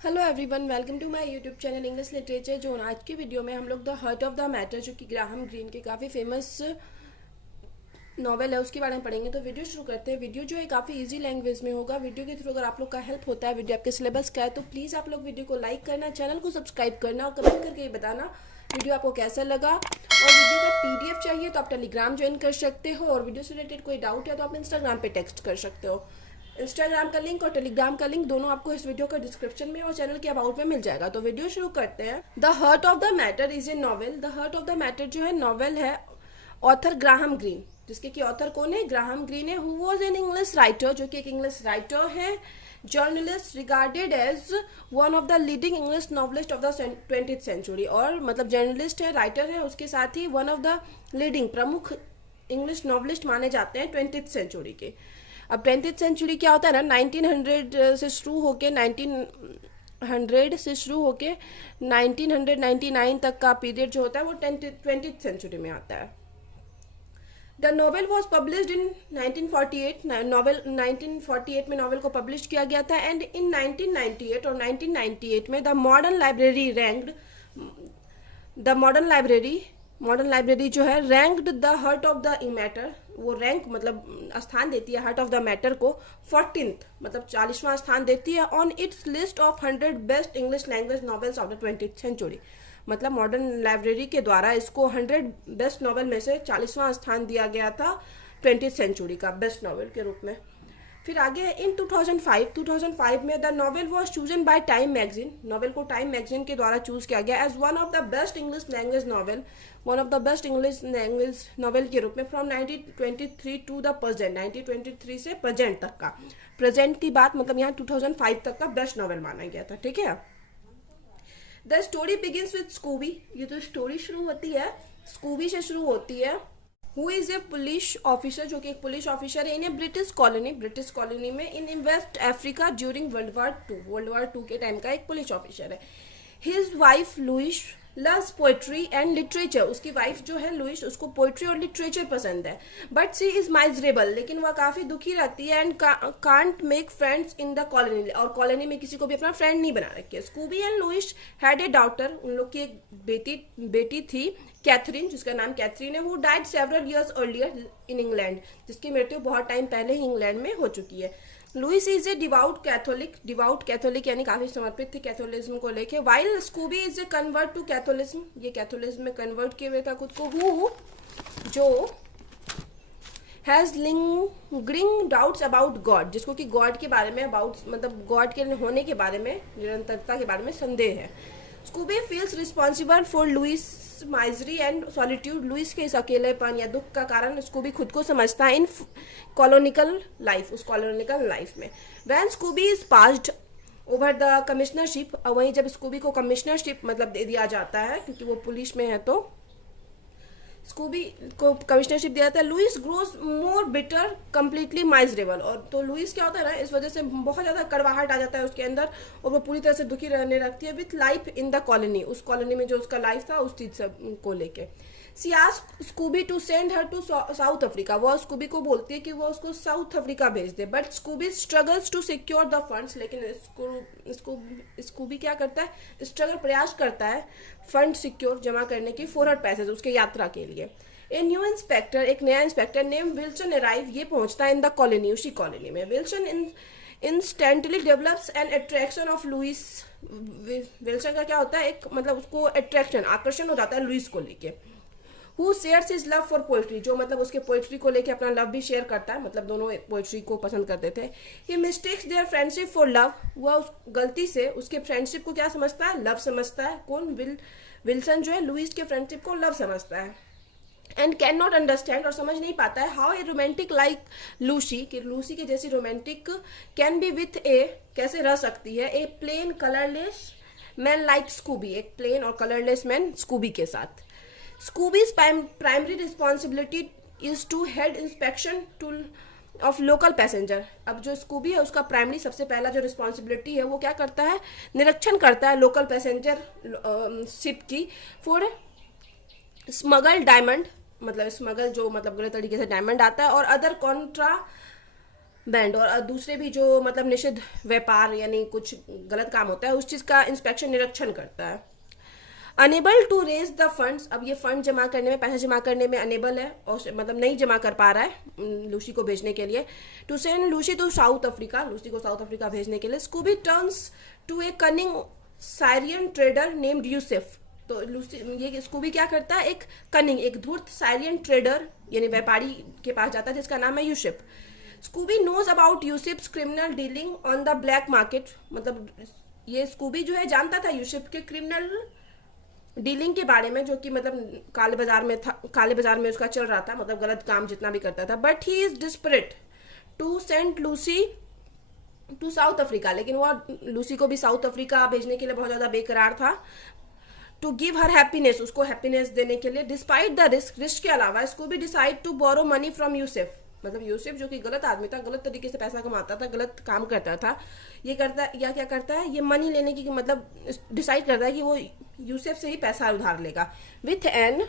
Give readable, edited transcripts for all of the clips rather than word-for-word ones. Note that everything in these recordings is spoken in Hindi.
Hello everyone, welcome to my YouTube channel English literature zone. आज की वीडियो में हम लोग the heart of the matter, जो कि ग्राहम ग्रीन के काफ़ी फेमस नॉवेल है, उसके बारे में पढ़ेंगे। तो वीडियो शुरू करते हैं। वीडियो जो है काफ़ी इजी लैंग्वेज में होगा। वीडियो के थ्रू अगर आप लोग का हेल्प होता है, वीडियो आपके सिलेबस का है, तो प्लीज़ आप लोग वीडियो को लाइक करना, चैनल को सब्सक्राइब करना और कमेंट करके ये बताना वीडियो आपको कैसा लगा। और वीडियो का पीडीएफ चाहिए तो आप टेलीग्राम ज्वाइन कर सकते हो, और वीडियो से रिलेटेड कोई डाउट है तो आप इंस्टाग्राम पे टेक्स्ट कर सकते हो। इंस्टाग्राम का लिंक और टेलीग्राम का लिंक दोनों आपको इस वीडियो का डिस्क्रिप्शन में और चैनल के अबाउट में मिल जाएगा। तो वीडियो शुरू करते हैं। The heart of the matter is a novel. The heart of the matter जो है नॉवेल है, ऑथर ग्राहम ग्रीन, जिसके की ऑथर कौन है? ग्राहम ग्रीन है। Who was an English writer, जो कि एक इंग्लिश राइटर है, journalist, regarded as one of the leading English novelist of the 20th century. और मतलब जर्नलिस्ट है, राइटर है, उसके साथ ही वन ऑफ द लीडिंग प्रमुख इंग्लिश नॉवलिस्ट माने जाते हैं 20th सेंचुरी के। अब 20th सेंचुरी क्या होता है ना, 1900 से शुरू होके 1999 तक का पीरियड जो होता है वो 20th सेंचुरी में आता है। The novel was published in 1948। Novel 1948 में नॉवेल को पब्लिश किया गया था। एंड इन 1998 और 1998 में the modern library ranked modern library जो है ranked the heart of the matter, वो रैंक मतलब स्थान देती है हर्ट ऑफ द मैटर को 14th मतलब 40वां स्थान देती है on its list of 100 best English language novels of the 20th century. मतलब मॉडर्न लाइब्रेरी के द्वारा इसको 100 बेस्ट नॉवेल में से 40वां स्थान दिया गया था 20th सेंचुरी का बेस्ट नॉवेल के रूप में। फिर आगे है इन 2005 में the novel was chosen by Time magazine. Novel को टाइम मैगजीन के द्वारा चूज किया गया as one of the best English language novel के रूप में फ्रॉम 1923 टू द प्रेजेंट, 1923 से प्रेजेंट तक का। प्रेजेंट की बात मतलब यहाँ 2005 तक का बेस्ट नॉवेल माना गया था। ठीक है। The story begins with Scooby. ये तो स्टोरी शुरू होती है स्कूबी से शुरू होती है। Who is a police officer, जो कि एक पुलिस ऑफिसर है इन ए ब्रिटिश कॉलोनी में in West Africa during World War Two के टाइम का एक पुलिस ऑफिसर है। His wife Louise loves poetry and literature. उसकी वाइफ जो है लुइस, उसको पोएट्री और लिटरेचर पसंद है। बट सी इज माइजरेबल, लेकिन वह काफी दुखी रहती है। And can't make friends in the colony, और कॉलोनी में किसी को भी अपना फ्रेंड नहीं बना रखी है। Scobie and Louise had a daughter, उन लोग की एक बेटी थी कैथरीन, जिसका नाम कैथरीन है। Who died several years earlier in England, जिसकी मृत्यु बहुत टाइम पहले ही इंग्लैंड में हो चुकी है। Louise is a devout Catholic यानी काफी समर्पित थे कैथोलिज्म को लेके। While Scobie is a convert to Catholicism, ये कैथोलिज्म में कन्वर्ट किए हुए था खुद को। हु जो has lingering doubts about God, जिसको कि गॉड के बारे में मतलब गॉड के होने के बारे में, निरंतरता के बारे में संदेह है। Scobie feels responsible for Louise misery and solitude. Louise के इस अकेलेपन या दुख का कारण स्कूबी खुद को समझता है इन कॉलोनिकल लाइफ में। When Scobie is passed over the commissionership, वहीं जब स्कूबी को कमिश्नरशिप मतलब दे दिया जाता है क्योंकि वो पुलिस में है, तो स्कूबी को कमिश्नरशिप दिया जाता है। लुइस ग्रोज मोर बिटर कंप्लीटली माइजरेबल, और तो लुइस क्या होता है ना, इस वजह से बहुत ज़्यादा कड़वाहट आ जाता है उसके अंदर और वो पूरी तरह से दुखी रहने लगती है with life in the colony, उस कॉलोनी में जो उसका लाइफ था उस चीज़ को लेके। She asked Scobie to send her to South Africa, वो स्कूबी को बोलती है कि वो उसको साउथ अफ्रीका भेज दे। But Scobie struggles to secure the funds, लेकिन स्कूबी क्या करता है, प्रयास करता है फंड सिक्योर जमा करने की फॉर हर पैसेज, उसके यात्रा के लिए। ए न्यू इंस्पेक्टर, एक नया इंस्पेक्टर नेम विल्सन अराइव, ये पहुंचता है इन द कॉलोनी, उसी कॉलोनी में। Wilson instantly develops an attraction of Louise. Wilson का क्या होता है, एक मतलब उसको आकर्षण हो जाता है लुइस को लेके। Who shares his love for poetry, जो मतलब उसके पोएट्री को लेके अपना लव भी शेयर करता है, मतलब दोनों पोएट्री को पसंद करते थे। He mistakes their friendship for love, वह उस गलती से उसके फ्रेंडशिप को क्या समझता है, लव समझता है। कौन? विल्सन जो है लुइस के फ्रेंडशिप को लव समझता है। एंड कैन नॉट अंडरस्टैंड, और समझ नहीं पाता है, how a romantic like Lucy, कि लूसी के जैसी romantic can be with a, कैसे रह सकती है, a plain colourless man like Scobie, एक प्लेन और कलरलेस मैन स्कूबी के साथ। Scobie's primary responsibility is to head inspection tool of local passenger. अब जो स्कूबी है उसका प्राइमरी सबसे पहला जो रिस्पॉन्सिबिलिटी है वो क्या करता है, निरीक्षण करता है लोकल पैसेंजर शिप की फॉर स्मगल डायमंड, मतलब स्मगल जो मतलब गलत तरीके से डायमंड आता है, और अदर बैंड, और दूसरे भी जो मतलब निषिद्ध व्यापार यानी कुछ गलत काम होता है उस चीज़ का इंस्पेक्शन निरीक्षण करता है। Unable to raise the funds, अब ये फंड जमा करने में, पैसा जमा करने में अनेबल है और मतलब नहीं जमा कर पा रहा है लूसी को भेजने के लिए। To send Lucy to South Africa, Lucy को साउथ अफ्रीका भेजने के लिए। Scobie turns to a cunning Syrian trader named Yusef, तो लूसी ये स्कूबी क्या करता है, एक कनिंग, एक धूर्त साइरियन ट्रेडर यानी व्यापारी के पास जाता है जिसका नाम है Yusef. Scobie knows about Yusef's criminal dealing on the black market, मतलब ये स्कूबी जो है जानता था यूसेफ के क्रिमिनल डीलिंग के बारे में, जो कि मतलब काले बाजार में था, काले बाजार में उसका चल रहा था, मतलब गलत काम जितना भी करता था। But he is desperate to send Lucy to South Africa, लेकिन वो लूसी को भी साउथ अफ्रीका भेजने के लिए बहुत ज़्यादा बेकरार था। टू गिव हर हैप्पीनेस, उसको हैप्पीनेस देने के लिए। डिस्पाइट द रिस्क, रिस्क के अलावा इसको भी decide to borrow money from Yusef, मतलब यूसेफ जो कि गलत आदमी था, गलत तरीके से पैसा कमाता था, गलत काम करता था, ये करता या क्या करता है, ये मनी लेने की मतलब डिसाइड करता है कि वो यूसेफ से ही पैसा उधार लेगा with an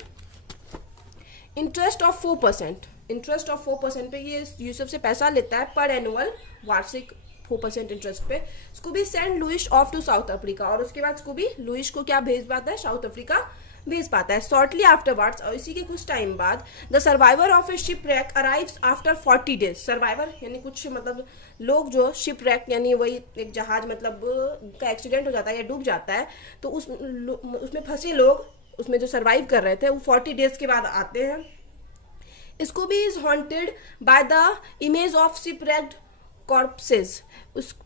interest of 4%, interest of 4% पे ये यूसेफ से पैसा लेता है पर एनुअल, वार्षिक 4% इंटरेस्ट पे। Scobie send Louise off to South Africa, और उसके बाद स्कूबी लुइस को क्या भेज पाता है, साउथ अफ्रीका भेज पाता है। शॉर्टली आफ्टरवर्ड्स, और इसी के कुछ टाइम बाद, the survivor of A ship rack arrives after 40 days, survivor यानी कुछ मतलब लोग जो शिप रैक यानी वही एक जहाज मतलब का एक्सीडेंट हो जाता है या डूब जाता है, तो उसमें फंसे लोग, उसमें जो सर्वाइव कर रहे थे वो 40 डेज के बाद आते हैं। Scooby is haunted by the image of ship raked corpses,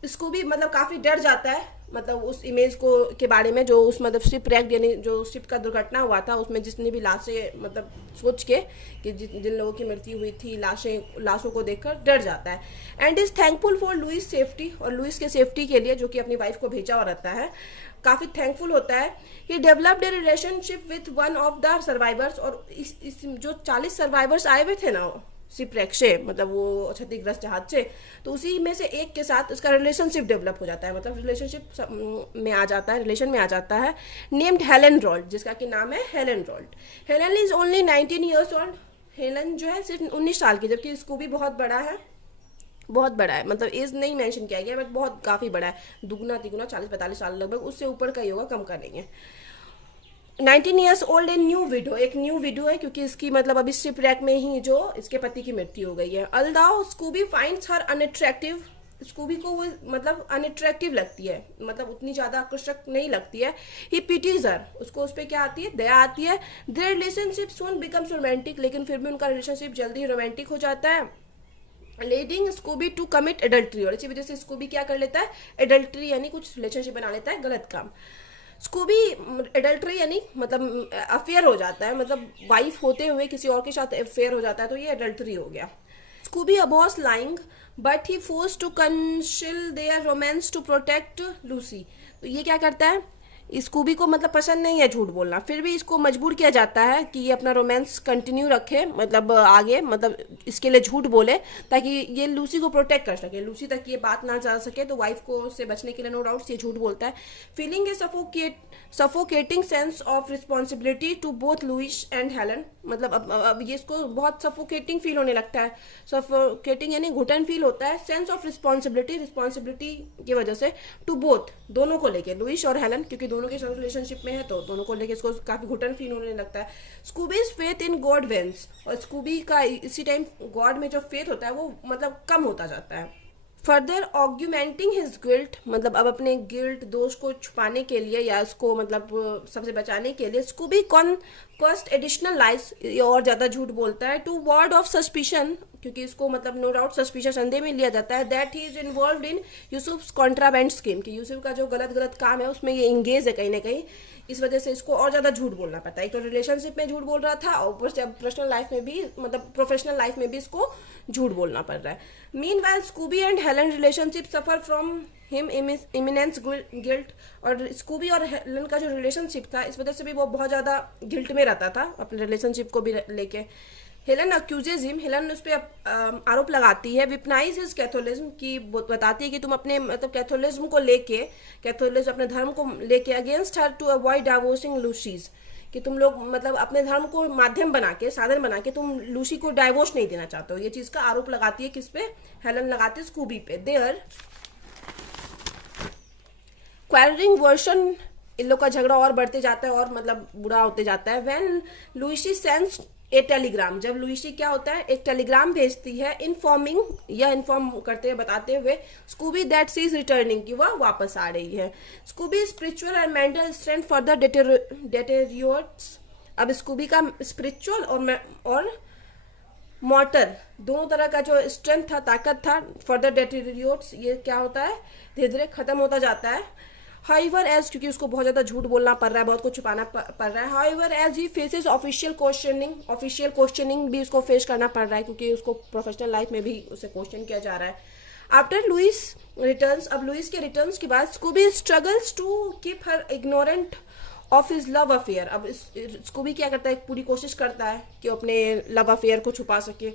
इसको भी मतलब काफ़ी डर जाता है, मतलब उस इमेज को के बारे में जो उस मतलब शिप रैक्ड यानी जो शिप का दुर्घटना हुआ था उसमें जितनी भी लाशें, मतलब सोच के कि जिन लोगों की मृत्यु हुई थी, लाशों को देखकर डर जाता है। And is thankful for Louise safety, और लुइस के सेफ्टी के लिए जो कि अपनी वाइफ को भेजा हुआ रहता है, काफ़ी थैंकफुल होता है। He developed a relationship with one of the survivors, और इस जो 40 सर्वाइवर्स आए हुए थे ना शिपरेक से, मतलब वो क्षतिग्रस्त जहाज से, तो उसी में से एक के साथ उसका रिलेशनशिप डेवलप हो जाता है, मतलब रिलेशनशिप में आ जाता है, रिलेशन में आ जाता है। नेम्ड हेलन रॉल्ट, जिसका कि नाम है Helen Raoult. Helen is only 19 years old, Helen जो है सिर्फ 19 साल की, जबकि स्कूबी बहुत बड़ा है, बहुत बड़ा है, मतलब एज नहीं मेंशन किया गया बट बहुत काफ़ी बड़ा है, दुगना तिगुना 40-45 साल लगभग, उससे ऊपर का ही होगा, कम का नहीं है। 19 years old a new window, एक न्यू विडो है क्योंकि इसकी मतलब अभी शिप रैक में ही जो इसके पति की मृत्यु हो गई है। Although Scobie finds her unattractive, Scobie को वो मतलब अनअट्रैक्टिव लगती है, मतलब उतनी ज़्यादा आकर्षक नहीं लगती है। ही पिटीज हर, उसको उस पर क्या आती है, दया आती है। Their relationship soon becomes romantic, लेकिन फिर भी उनका रिलेशनशिप जल्दी ही रोमांटिक हो जाता है। Leading Scobie to commit adultery, और इसी वजह से स्कूबी क्या कर लेता है, एडल्ट्री यानी कुछ रिलेशनशिप बना लेता है, गलत काम। स्कूबी एडल्ट्री यानी मतलब अफेयर हो जाता है, मतलब वाइफ होते हुए किसी और के साथ अफेयर हो जाता है, तो ये एडल्ट्री हो गया। Scobie abhors lying but he force to conceal their romance to protect Lucy, तो ये क्या करता है, स्कूबी को मतलब पसंद नहीं है झूठ बोलना, फिर भी इसको मजबूर किया जाता है कि ये अपना रोमांस कंटिन्यू रखे, मतलब आगे मतलब इसके लिए झूठ बोले ताकि ये लूसी को प्रोटेक्ट कर सके, लूसी तक ये बात ना जा सके, तो वाइफ को उससे बचने के लिए नो डाउट ये झूठ बोलता है। Feeling a suffocating sense of responsibility to both Louise and Helen, मतलब अब ये इसको बहुत सफोकेटिंग फील होने लगता है, सफोकेटिंग यानी घुटन फील होता है, सेंस ऑफ रिस्पॉन्सिबिलिटी की वजह से, टू बोथ दोनों को लेके, लुइस और हेलन, क्योंकि दोनों के रिलेशनशिप में है तो दोनों को लेके इसको काफी घुटन फील होने लगता है। स्कूबीज फेथ इन गॉड वेन्स, और स्कूबी का इसी टाइम गॉड में जो फेथ होता है वो मतलब कम होता जाता है। फर्दर ऑग्यूमेंटिंग हिज गिल्ट, मतलब अब अपने गिल्ट दोष को छुपाने के लिए या इसको मतलब सबसे बचाने के लिए स्कूबी कॉस्ट एडिशनल लाइज, ये और ज़्यादा झूठ बोलता है। टू वार्ड ऑफ सस्पिशन, क्योंकि इसको मतलब नो डाउट सस्पिशन संदेह में लिया जाता है, that he is involved in Yusuf's contraband scheme, कि यूसुफ का जो गलत काम है उसमें ये इंगेज है कहीं ना कहीं, इस वजह से इसको और ज़्यादा झूठ बोलना पड़ता है। एक तो रिलेशनशिप में झूठ बोल रहा था और ऊपर से अब पर्सनल लाइफ में भी मतलब प्रोफेशनल लाइफ में भी इसको झूठ बोलना पड़ रहा है। Meanwhile Scooby and Helen relationship suffer from him eminence guilt, और स्कूबी और हेलन का जो रिलेशनशिप था इस वजह से भी वो बहुत ज़्यादा गिल्ट में रहता था अपने रिलेशनशिप को भी लेके। हेलन अक्यूजेज हिम, हेलन उस पर आरोप लगाती है। विपनाइज हिज कैथोलिज्म, की बताती है कि तुम अपने मतलब कैथोलिज्म को लेके, कैथोलिज्म अपने धर्म को लेके, अगेंस्ट हर टू अवॉइड डाइवोर्सिंग लूसीज, कि तुम लोग मतलब अपने धर्म को माध्यम बना के, साधन बना के तुम लूसी को डाइवोर्स नहीं देना चाहते हो। ये चीज का आरोप लगाती है किस पे? हेलन लगाती है स्कूबी पे। देयर क्वारलिंग वर्जन, इन लोग का झगड़ा और बढ़ते जाता है और मतलब बुरा होते जाता है। व्हेन लुइसी सेंस ए टेलीग्राम, जब लुइसी क्या होता है एक टेलीग्राम भेजती है इन्फॉर्मिंग, या इन्फॉर्म करते हुए बताते हुए Scobie that she is returning, कि वह वापस आ रही है। Scobie spiritual and mental strength further deteriorates. अब स्कूबी का स्पिरिचुअल और मॉर्टल दोनों तरह का जो स्ट्रेंथ था, ताकत था, फर्दर डेटेरियोरेट्स, ये क्या होता है धीरे धीरे खत्म होता जाता है। However, as क्योंकि उसको बहुत ज्यादा झूठ बोलना पड़ रहा है, बहुत कुछ छुपाना पड़ रहा है। However, as he faces official questioning भी उसको फेस करना पड़ रहा है, क्योंकि उसको प्रोफेशनल लाइफ में भी उसे क्वेश्चन किया जा रहा है। आफ्टर लुइस रिटर्न्स, अब लुइस के रिटर्न्स के बाद Scobie struggles to keep her ignorant of his love affair. अब स्कूबी क्या करता है, पूरी कोशिश करता है कि अपने लव अफेयर को छुपा सके।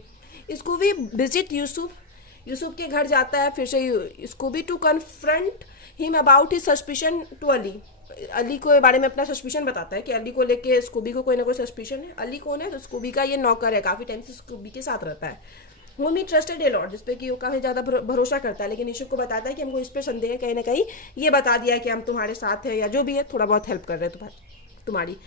स्कूबी विजिट यूसुफ के घर जाता है फिर से Scobie to confront him about his suspicion to Ali को बारे में अपना सस्पिशन बताता है कि अली को लेके स्कूबी को कोई ना कोई सस्पिशन है। अली कौन है? तो स्कूबी का ये नौकर है, काफी टाइम से स्कूबी के साथ रहता है। Home he trusted a lot, जिसपे कि वो काफी ज्यादा भरोसा करता है, लेकिन यूसुफ को बताता है कि हमको इस पे संदेह है, कहीं ना कहीं ये बता दिया है कि हम तुम्हारे साथ है, या जो भी है थोड़ा बहुत हेल्प कर रहे हैं तुम्हारी।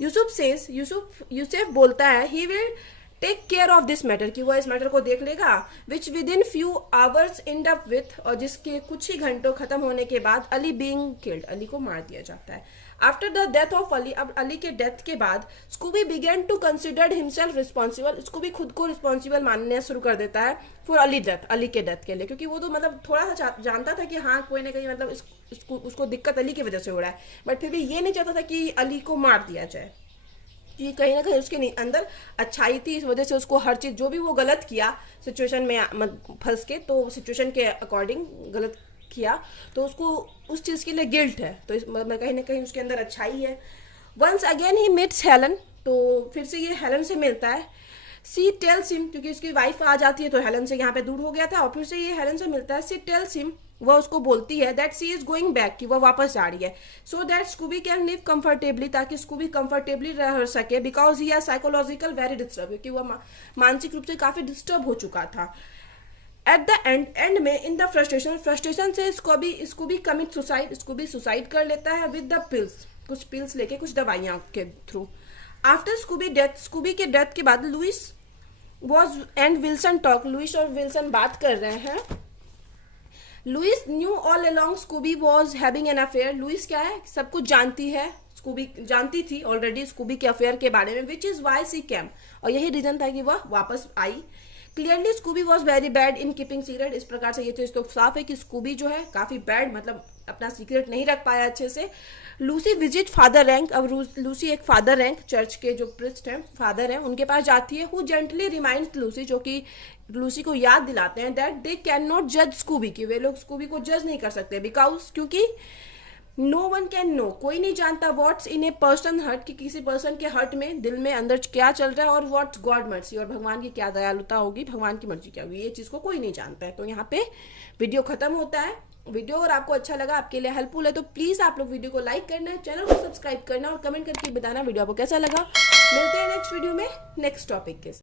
यूसुफ बोलता है he will take care of this matter, कि वह इस मैटर को देख लेगा, which within few hours end up with, और जिसके कुछ ही घंटों खत्म होने के बाद अली बीइंग किल्ड, अली को मार दिया जाता है। After the death of Ali, अब अली के डेथ के बाद Scobie begin to consider himself responsible, Scobie खुद को रिस्पॉन्सिबल मानना शुरू कर देता है फॉर अली के डेथ के लिए, क्योंकि वो तो मतलब थोड़ा सा जानता था कि हाँ कोई ना कहीं मतलब उसको दिक्कत अली की वजह से हो रहा है, बट फिर भी ये नहीं चाहता था कि अली को मार दिया जाए, कि कहीं ना कहीं उसके अंदर अच्छाई थी, इस वजह से उसको हर चीज जो भी वो गलत किया सिचुएशन में फंस के, तो सिचुएशन के अकॉर्डिंग गलत किया, तो उसको उस चीज के लिए गिल्ट है, तो कहीं ना कहीं उसके अंदर अच्छाई है। Once again he meets Helen, तो फिर से ये हेलन से मिलता है। सी टेल्स हिम, क्योंकि उसकी वाइफ आ जाती है तो हेलन से यहाँ पे दूर हो गया था, और फिर से ये हेलन से मिलता है। सी टेल्स हिम, वह उसको बोलती है that she is going back, कि वह वापस जा रही है, so that Scobie can live comfortably, ताकि स्कूबी कंफर्टेबली रह सके, because he are psychological very disturb, क्योंकि वह मानसिक रूप से काफी डिस्टर्ब हो चुका था। एट द एंड में इन द फ्रस्ट्रेशन से Scobie commit suicide, Scobie suicide कर लेता है विद द पिल्स, कुछ पिल्स लेके, कुछ दवाइयां के थ्रू। आफ्टर स्कूबी के डेथ के बाद Louise was and Wilson talk, Louise और विल्सन बात कर रहे हैं। Louise knew all along Scobie was having an affair, Louise क्या है सब कुछ जानती है, स्कूबी जानती थी ऑलरेडी स्कूबी के अफेयर के बारे में, which is why she came, और यही रीजन था कि वह वापस आई। Clearly Scobie was very bad in keeping secret, इस प्रकार से ये चीज तो साफ है कि स्कूबी जो है काफी बैड, मतलब अपना सीक्रेट नहीं रख पाया अच्छे से। लूसी विजिट फादर रैंक, अब लूसी एक फादर रैंक चर्च के जो प्रिस्ट हैं, फादर हैं, उनके पास जाती है। हु जेंटली रिमाइंड्स लूसी, जो कि लूसी को याद दिलाते हैं दैट दे कैन नॉट जज स्कूबी, कि वे लोग स्कूबी को जज नहीं कर सकते, बिकॉज क्योंकि नो वन कैन नो, कोई नहीं जानता what's in a person heart, कि किसी पर्सन के हर्ट में, दिल में अंदर क्या चल रहा है, और व्हाट्स गॉड मर्सी, और भगवान की क्या दयालुता होगी, भगवान की मर्जी क्या होगी, ये चीज को कोई नहीं जानता है। तो यहाँ पे वीडियो खत्म होता है। वीडियो अगर आपको अच्छा लगा, आपके लिए हेल्पफुल है, तो प्लीज आप लोग वीडियो को लाइक करना, चैनल को सब्सक्राइब करना, और कमेंट करके बताना वीडियो आपको कैसा लगा। मिलते हैं नेक्स्ट वीडियो में नेक्स्ट टॉपिक के साथ।